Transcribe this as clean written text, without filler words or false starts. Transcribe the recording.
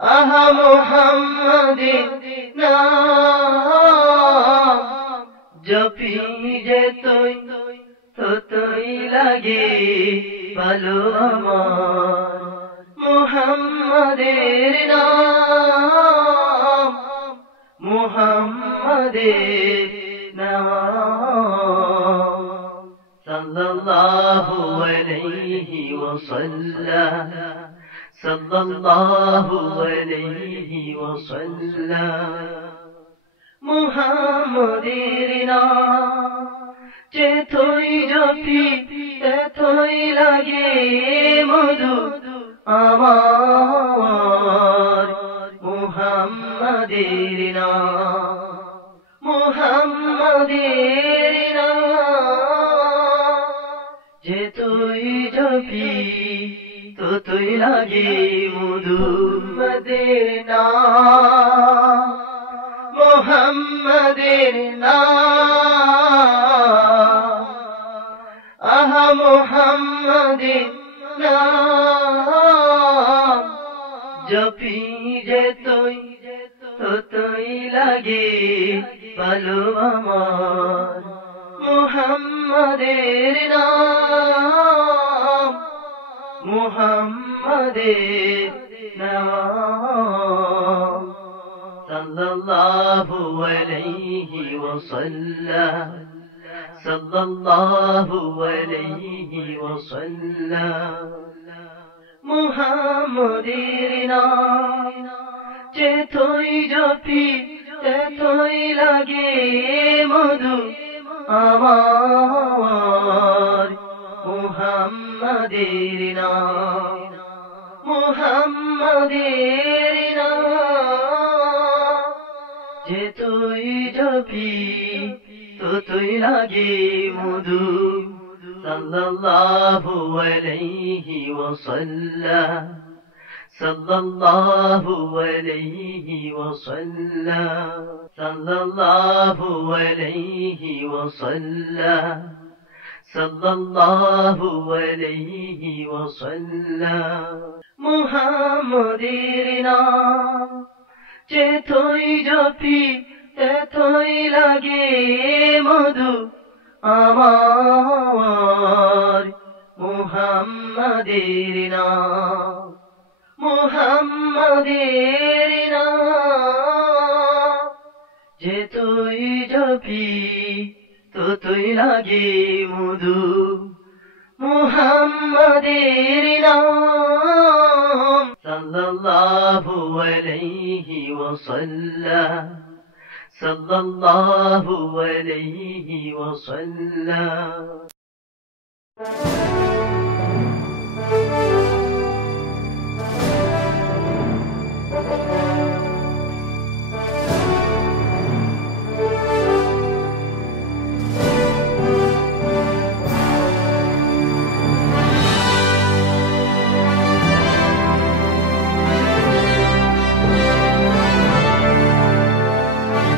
আহা মুহাম্মাদের নাম জপি যে ততই লাগে ভালো আমার মুহাম্মাদের নাম মুহাম্মাদের নাম সাল্লাল্লাহু আলাইহি ওয়াসাল্লাম সাল্লাল্লাহু আলাইহি ওয়াসাল্লাম মুহাম্মাদের নাম যেতই জপি ততই লাগে মধু আমার মুহাম্মাদের নাম মুহাম্মাদের নাম যেতই জপি ততই লাগে মধু মুহাম্মাদের নাম মুহাম্মাদের নাম আহা মুহাম্মাদের নাম জপি যে ততই লাগে ভালো আমার মুহাম্মাদের নাম মুহাম্মাদের নাম সাল্লাল্লাহু আলাইহি ওয়াসাল্লাম সাল্লাল্লাহু আলাইহি ওয়াসাল্লাম মুহাম্মাদের নাম যেতই জপি ততই লাগে মধু আমার মুহাম্মাদের নাম মুহাম্মাদের নাম যেতই জপি ততই লাগে মধু সাল্লাল্লাহু আলাইহি ওয়াসাল্লাম সাল্লাল্লাহু আলাইহি ওয়াসাল্লাম সাল্লাল্লাহু আলাইহি ওয়াসাল্লাম সাল্লাল্লাহু আলাইহি ওয়াসাল্লাম মুহাম্মাদের নাম যেতই জপি ততই লাগে মধু আমার মুহাম্মাদের নাম মুহাম্মাদের নাম যেতই জপি ততই লাগে মধু মুহাম্মাদের নাম সাল্লাল্লাহু আলাইহি ওয়াসাল্লাম সাল্লাল্লাহু আলাইহি ওয়াসাল্লাম